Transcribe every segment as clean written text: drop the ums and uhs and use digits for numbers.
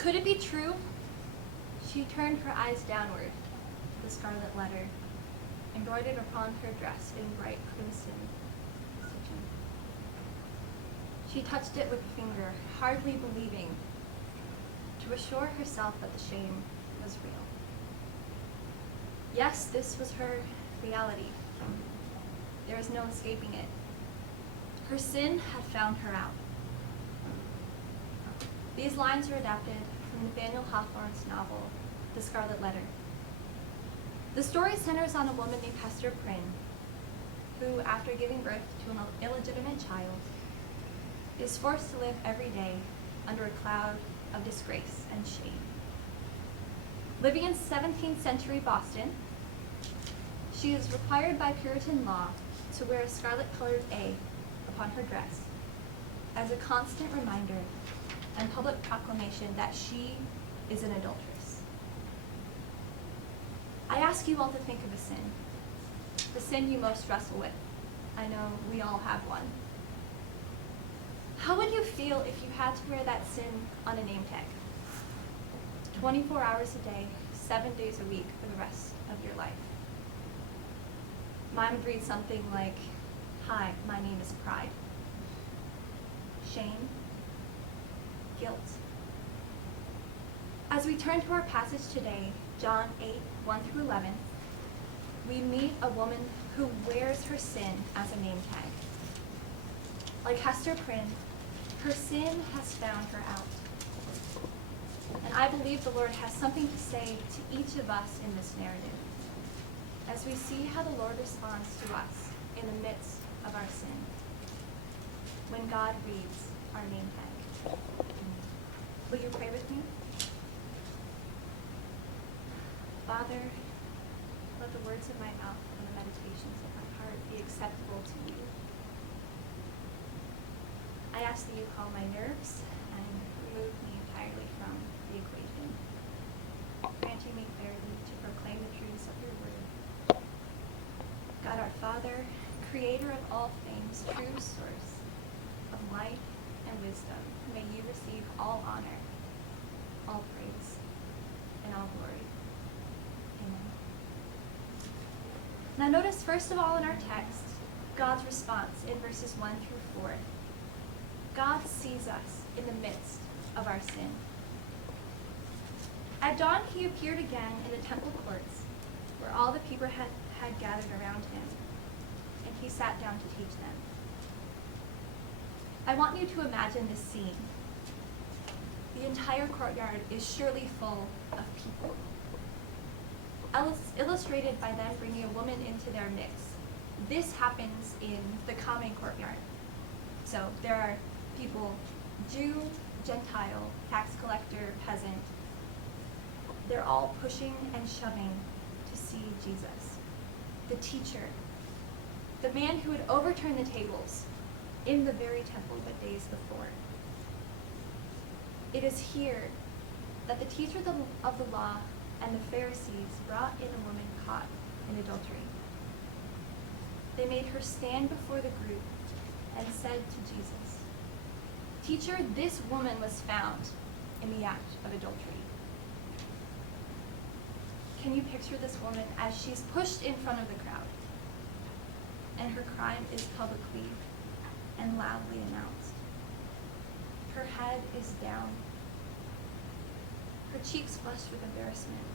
Could it be true? She turned her eyes downward, the scarlet letter, embroidered upon her dress in bright crimson stitching. She touched it with a finger, hardly believing, to assure herself that the shame was real. Yes, this was her reality. There was no escaping it. Her sin had found her out. These lines are adapted from Nathaniel Hawthorne's novel, The Scarlet Letter. The story centers on a woman named Hester Prynne, who, after giving birth to an illegitimate child, is forced to live every day under a cloud of disgrace and shame. Living in 17th century Boston, she is required by Puritan law to wear a scarlet-colored A upon her dress as a constant reminder and public proclamation that she is an adulteress. I ask you all to think of the sin you most wrestle with. I know we all have one. How would you feel if you had to wear that sin on a name tag? 24 hours a day, 7 days a week for the rest of your life. Mine would read something like, "Hi, my name is pride." Shame, guilt. As we turn to our passage today, John 8, 1 through 11, we meet a woman who wears her sin as a name tag. Like Hester Prynne, her sin has found her out. And I believe the Lord has something to say to each of us in this narrative, as we see how the Lord responds to us in the midst of our sin, when God reads our name tag. Will you pray with me? Father, let the words of my mouth and the meditations of my heart be acceptable to you. I ask that you calm my nerves and remove me entirely from the equation, granting me clarity to proclaim the truths of your word. God our Father, creator of all things, true source of life and wisdom, may you receive all honor, all praise, and all glory. Amen. Now notice first of all in our text, God's response in verses 1 through 4. God sees us in the midst of our sin. At dawn, he appeared again in the temple courts, where all the people had gathered around him, and he sat down to teach them. I want you to imagine this scene. The entire courtyard is surely full of people, illustrated by them bringing a woman into their mix. This happens in the common courtyard. So there are people, Jew, Gentile, tax collector, peasant. They're all pushing and shoving to see Jesus, the teacher, the man who had overturned the tables in the very temple but days before. It is here that the teacher of the law and the Pharisees brought in a woman caught in adultery. They made her stand before the group and said to Jesus, "Teacher, this woman was found in the act of adultery." Can you picture this woman as she's pushed in front of the crowd, and her crime is publicly and loudly announced? Her head is down, her cheeks flushed with embarrassment,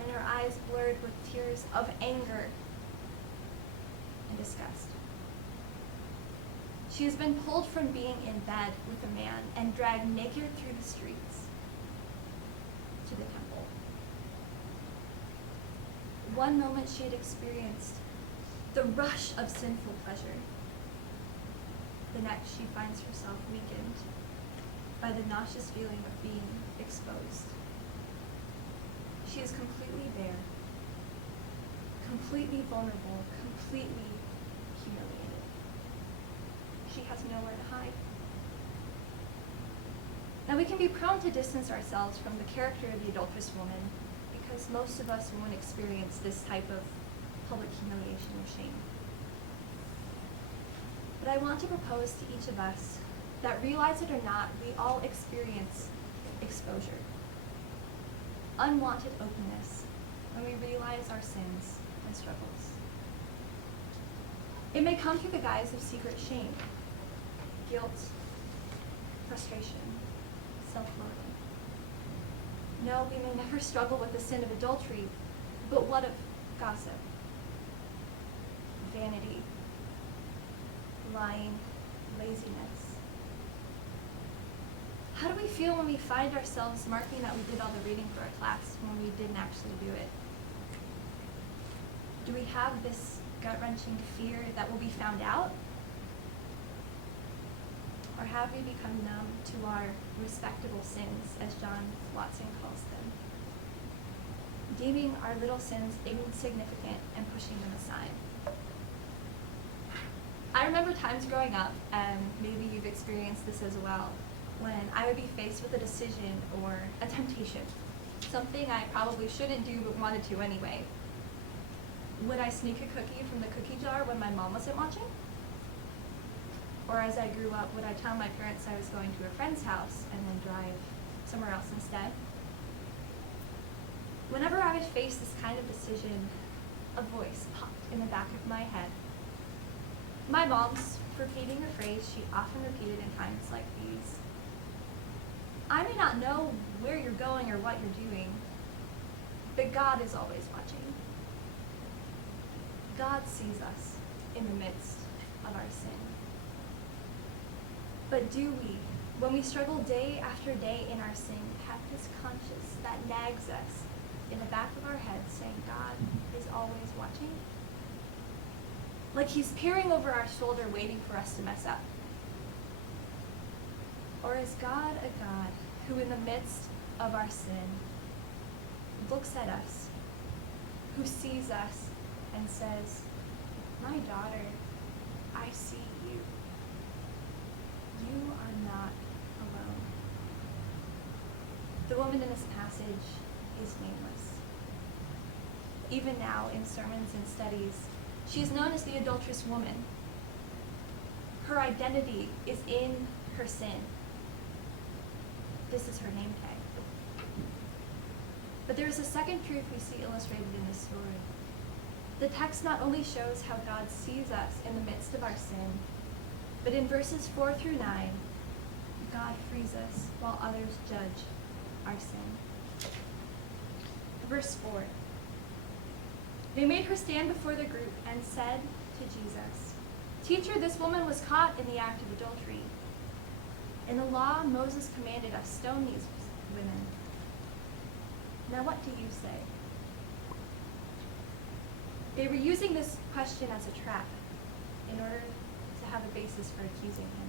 and her eyes blurred with tears of anger and disgust. She has been pulled from being in bed with a man and dragged naked through the streets to the temple. One moment she had experienced the rush of sinful pleasure. The next she finds herself weakened by the nauseous feeling of being exposed. She is completely bare, completely vulnerable, completely humiliated. She has nowhere to hide. Now we can be prone to distance ourselves from the character of the adulterous woman because most of us won't experience this type of public humiliation or shame. But I want to propose to each of us that, realize it or not, we all experience a exposure, unwanted openness when we realize our sins and struggles. It may come through the guise of secret shame, guilt, frustration, self-loathing. No, we may never struggle with the sin of adultery, but what of gossip, vanity, lying, laziness? How do we feel when we find ourselves marking that we did all the reading for our class when we didn't actually do it? Do we have this gut-wrenching fear that we'll be found out? Or have we become numb to our respectable sins, as John Watson calls them, deeming our little sins insignificant and pushing them aside? I remember times growing up, and maybe you've experienced this as well, when I would be faced with a decision or a temptation, something I probably shouldn't do but wanted to anyway. Would I sneak a cookie from the cookie jar when my mom wasn't watching? Or as I grew up, would I tell my parents I was going to a friend's house and then drive somewhere else instead? Whenever I would face this kind of decision, a voice popped in the back of my head. My mom's repeating a phrase she often repeated in times like these. I may not know where you're going or what you're doing, but God is always watching. God sees us in the midst of our sin. But do we, when we struggle day after day in our sin, have this conscience that nags us in the back of our head saying God is always watching? Like he's peering over our shoulder waiting for us to mess up? Or is God a God who in the midst of our sin looks at us, who sees us and says, my daughter, I see you. You are not alone. The woman in this passage is nameless. Even now in sermons and studies, she is known as the adulterous woman. Her identity is in her sin. This is her name tag. But there is a second truth we see illustrated in this story. The text not only shows how God sees us in the midst of our sin, but in verses 4 through 9, God frees us while others judge our sin. Verse 4. They made her stand before the group and said to Jesus, Teacher, this woman was caught in the act of adultery. In the law, Moses commanded us stone these women. Now what do you say? They were using this question as a trap in order to have a basis for accusing him.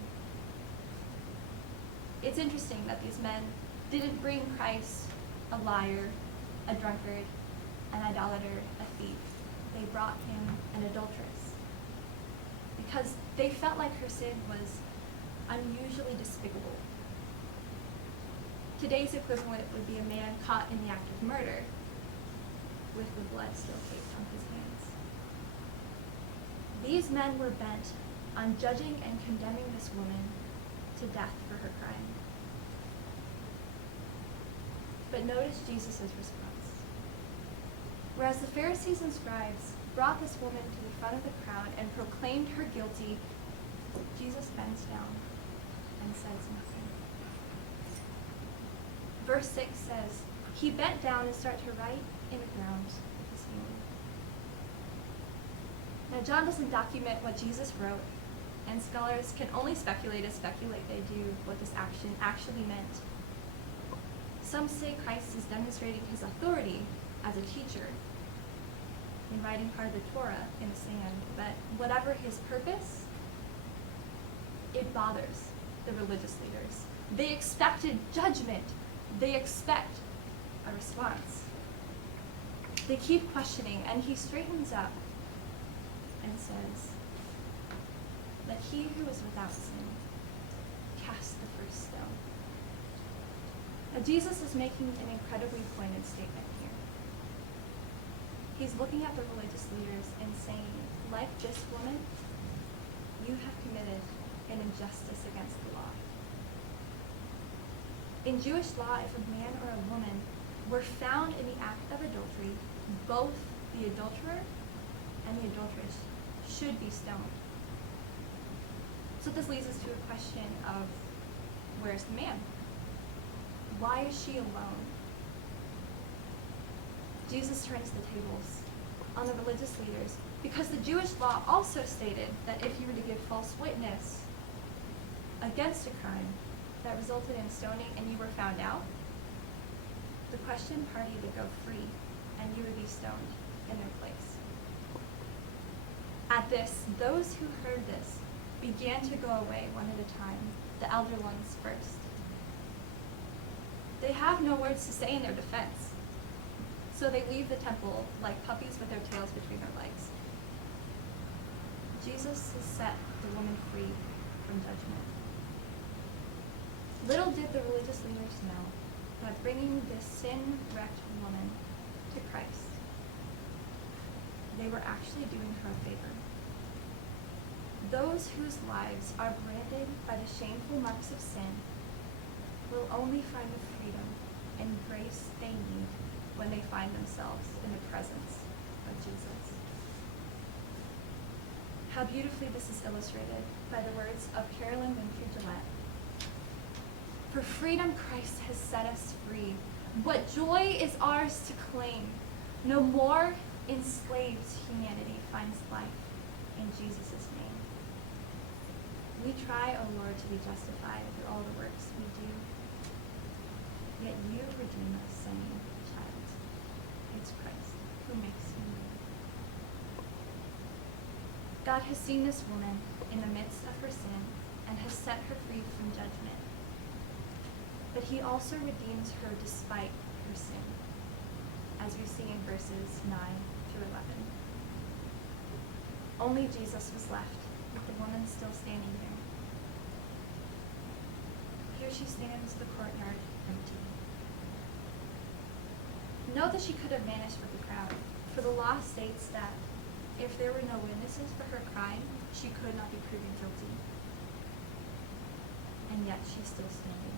It's interesting that these men didn't bring Christ a liar, a drunkard, an idolater, a thief. They brought him an adulteress because they felt like her sin was unusually despicable. Today's equivalent would be a man caught in the act of murder with the blood still caked on his hands. These men were bent on judging and condemning this woman to death for her crime. But notice Jesus' response. Whereas the Pharisees and scribes brought this woman to the front of the crowd and proclaimed her guilty, Jesus bends down and says nothing. Verse 6 says, he bent down and started to write in the ground with his hand. Now, John doesn't document what Jesus wrote, and scholars can only speculate as speculate they do what this action actually meant. Some say Christ is demonstrating his authority as a teacher in writing part of the Torah in the sand, but whatever his purpose, it bothers the religious leaders. They expected judgment. They expect a response. They keep questioning, and he straightens up and says, let he who is without sin cast the first stone. Now, Jesus is making an incredibly pointed statement here. He's looking at the religious leaders and saying, like this woman, you have committed an injustice against the law. In Jewish law, if a man or a woman were found in the act of adultery, both the adulterer and the adulteress should be stoned. So this leads us to a question of, where's the man? Why is she alone? Jesus turns the tables on the religious leaders because the Jewish law also stated that if you were to give false witness against a crime that resulted in stoning and you were found out, the questioned party would go free and you would be stoned in their place. At this, those who heard this began to go away one at a time, the elder ones first. They have no words to say in their defense, so they leave the temple like puppies with their tails between their legs. Jesus has set the woman free from judgment. Little did the religious leaders know that bringing this sin-wrecked woman to Christ, they were actually doing her a favor. Those whose lives are branded by the shameful marks of sin will only find the freedom and grace they need when they find themselves in the presence of Jesus. How beautifully this is illustrated by the words of Carolyn Winfrey Gillette. For freedom Christ has set us free. What joy is ours to claim. No more enslaved humanity finds life in Jesus' name. We try, O Lord, to be justified through all the works we do. Yet you redeem us, saying, child, it's Christ who makes you new. God has seen this woman in the midst of her sin and has set her free from judgment. But he also redeems her despite her sin, as we see in verses 9 through 11. Only Jesus was left, with the woman still standing there. Here she stands, the courtyard empty. Note that she could have vanished with the crowd, for the law states that if there were no witnesses for her crime, she could not be proven guilty. And yet she's still standing.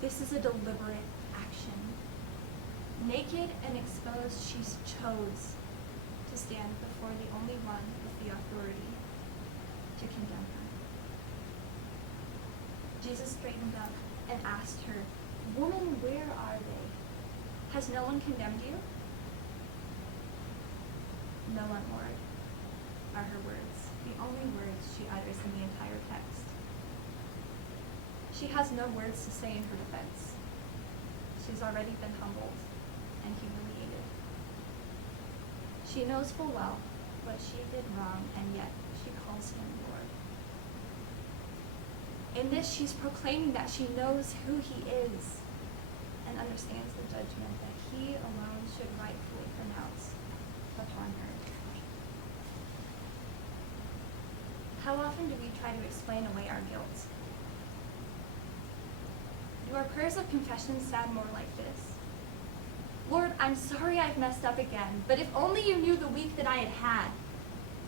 This is a deliberate action. Naked and exposed, she chose to stand before the only one with the authority to condemn her. Jesus straightened up and asked her, "Woman, where are they? Has no one condemned you?" "No one, Lord," are her words, the only words she utters in the entire text. She has no words to say in her defense. She's already been humbled and humiliated. She knows full well what she did wrong, and yet she calls him Lord. In this, she's proclaiming that she knows who he is and understands the judgment that he alone should rightfully pronounce upon her. How often do we try to explain away our guilt? Do our prayers of confession sound more like this? "Lord, I'm sorry I've messed up again, but if only you knew the week that I had had.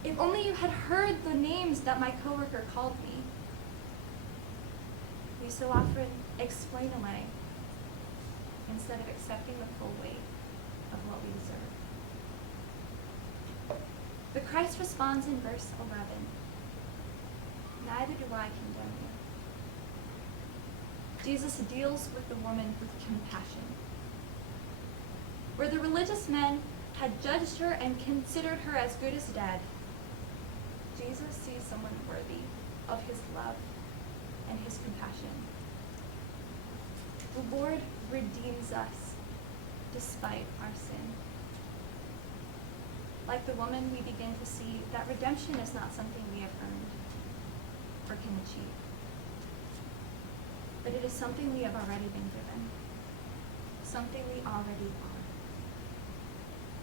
If only you had heard the names that my coworker called me." We so often explain away instead of accepting the full weight of what we deserve. But Christ responds in verse 11, "Neither do I condemn you." Jesus deals with the woman with compassion. Where the religious men had judged her and considered her as good as dead, Jesus sees someone worthy of his love and his compassion. The Lord redeems us despite our sin. Like the woman, we begin to see that redemption is not something we have earned or can achieve, but it is something we have already been given, something we already are.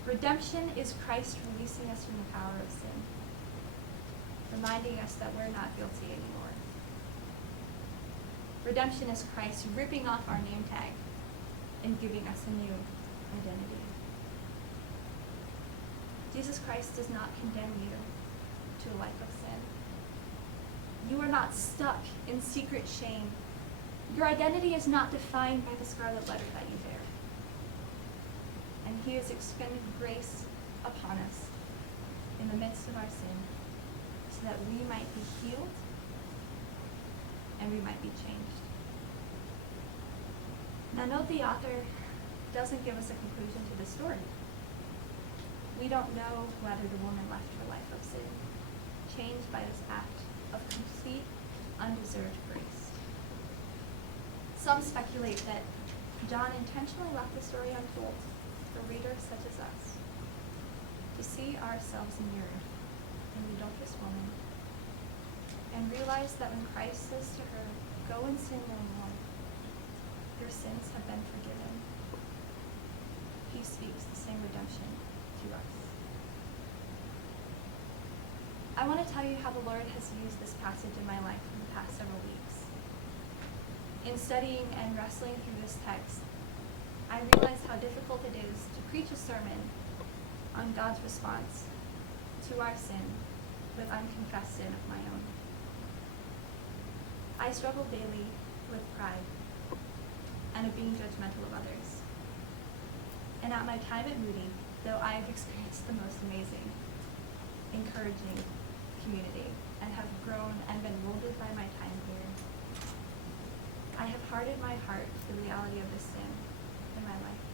Redemption is Christ releasing us from the power of sin, reminding us that we're not guilty anymore. Redemption is Christ ripping off our name tag and giving us a new identity. Jesus Christ does not condemn you to a life of sin. You are not stuck in secret shame Your identity is not defined by the scarlet letter that you bear. And he has extended grace upon us in the midst of our sin so that we might be healed and we might be changed. Now note the author doesn't give us a conclusion to the story. We don't know whether the woman left her life of sin, changed by this act of complete, undeserved grace. Some speculate that John intentionally left the story untold for readers such as us to see ourselves mirrored in the adulterous woman and realize that when Christ says to her, "Go and sin no more, your sins have been forgiven," he speaks the same redemption to us. I want to tell you how the Lord has used this passage in my life in the past several weeks. In studying and wrestling through this text, I realized how difficult it is to preach a sermon on God's response to our sin with unconfessed sin of my own. I struggle daily with pride and of being judgmental of others. And at my time at Moody, though I've experienced the most amazing, encouraging community and have grown and been molded by my time here, I have hardened my heart to the reality of this sin in my life.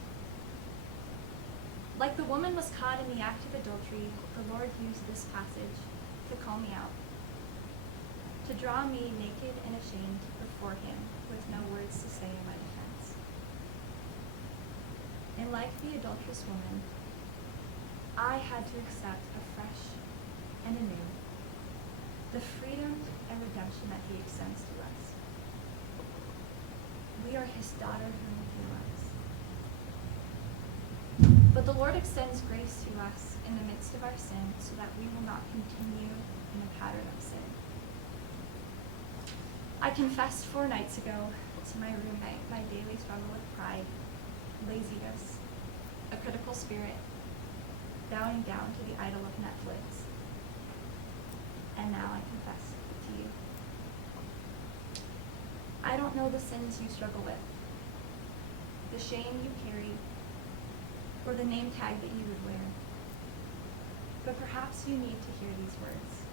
Like the woman was caught in the act of adultery, the Lord used this passage to call me out, to draw me naked and ashamed before him with no words to say in my defense. And like the adulterous woman, I had to accept afresh and anew the freedom and redemption that he extends to us. We are his daughter whom he loves. But the Lord extends grace to us in the midst of our sin so that we will not continue in a pattern of sin. I confessed 4 nights ago to my roommate my daily struggle with pride, laziness, a critical spirit, bowing down to the idol of Netflix. And now I confess to you. I don't know the sins you struggle with, the shame you carry, or the name tag that you would wear. But perhaps you need to hear these words.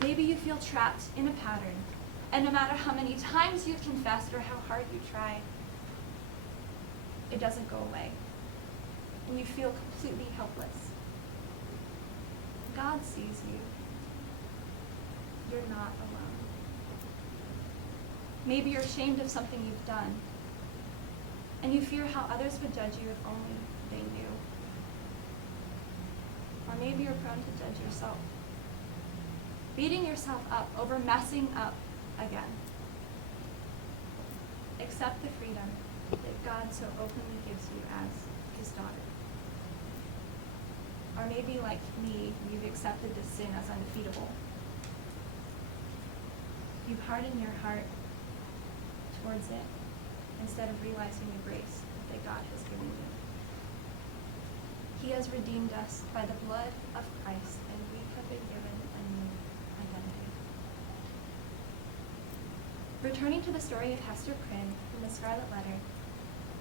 Maybe you feel trapped in a pattern, and no matter how many times you've confessed or how hard you try, it doesn't go away, and you feel completely helpless. God sees you. You're not alone. Maybe you're ashamed of something you've done, and you fear how others would judge you if only they knew. Or maybe you're prone to judge yourself, beating yourself up over messing up again. Accept the freedom that God so openly gives you as his daughter. Or maybe, like me, you've accepted this sin as undefeatable. You've hardened your heart towards it instead of realizing the grace that God has given you. He has redeemed us by the blood of Christ, and we have been given a new identity. Returning to the story of Hester Prynne from the Scarlet Letter,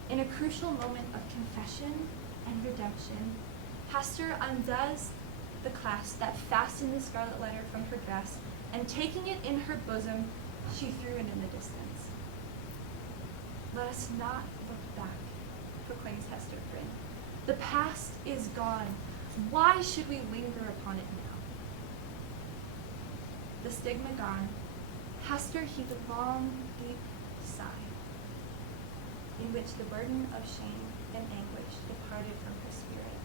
in a crucial moment of confession and redemption, Hester undoes the clasp that fastened the scarlet letter from her dress, and taking it in her bosom, she threw it in the distance. Let us not look back, proclaims Hester Prynne. The past is gone. Why should we linger upon it now? The stigma gone, Hester heaved a long, deep sigh, in which the burden of shame and anguish departed from her spirit.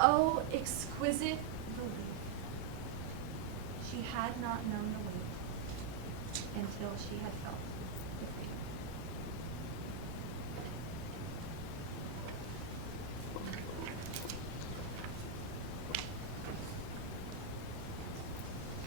Oh, exquisite relief! She had not known the weight until she had felt